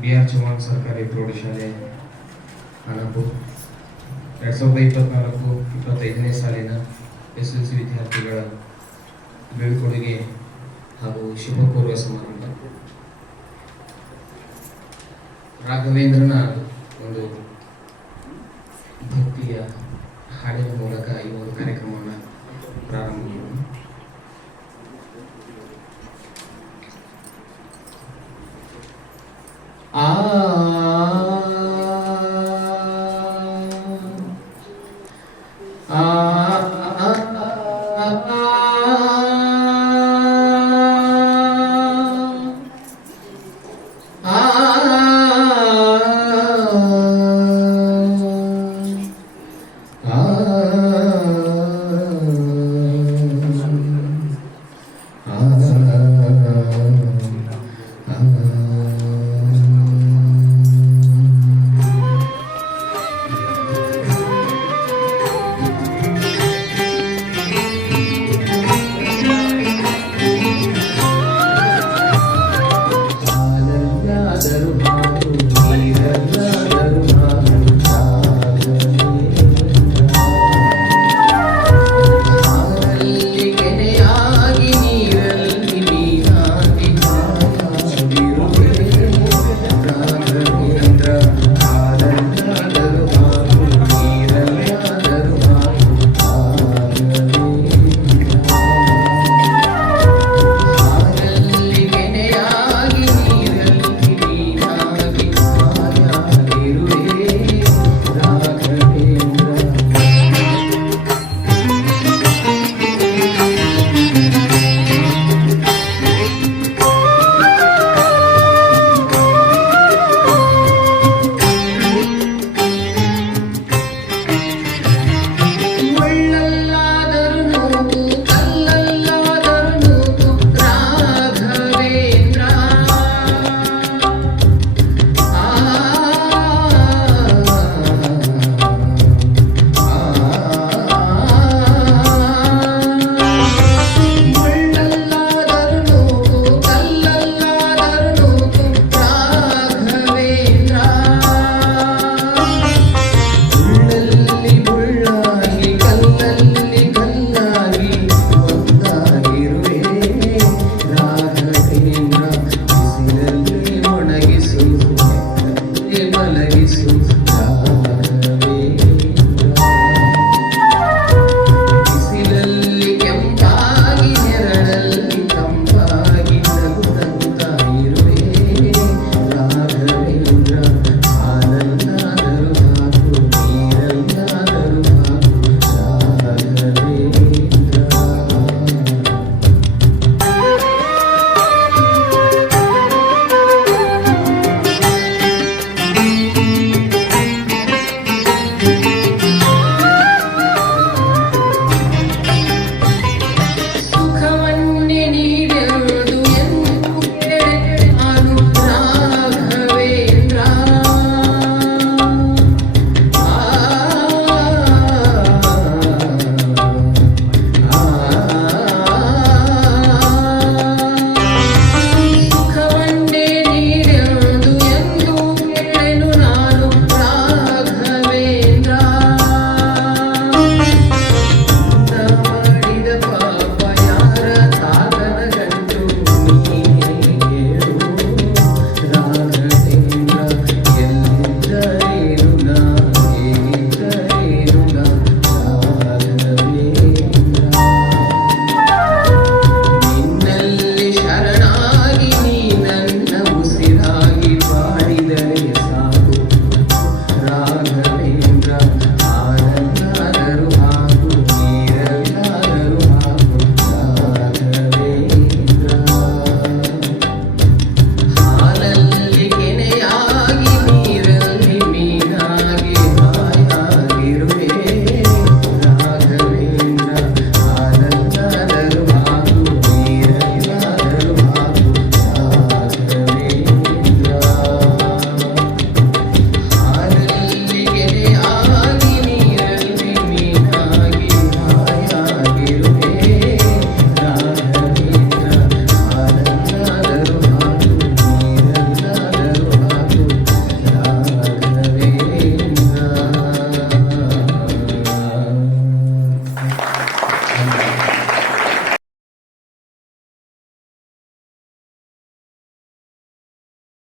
B R ಚುಮಾನ್ ಸರ್ಕಾರಿ ಪ್ರೌಢಶಾಲೆ ಅನಪು ಎರಡ್ ಸಾವಿರದ ಇಪ್ಪತ್ತ್ನಾಲ್ಕು ಇಪ್ಪತ್ತೈದನೇ ಸಾಲಿನ ಎಸ್ ಎಲ್ ಸಿ ವಿದ್ಯಾರ್ಥಿಗಳ ಬೀಳ್ಕೊಡುಗೆ ಹಾಗೂ ಶುಭಪೂರ್ವ ಸಮಾರಂಭ. ರಾಘವೇಂದ್ರನ ಒಂದು ಭಕ್ತಿಯ ಹಾಡಿನ ಮೂಲಕ ಈ ಒಂದು ಕಾರ್ಯಕ್ರಮವನ್ನು ಪ್ರಾರಂಭ а, а, а.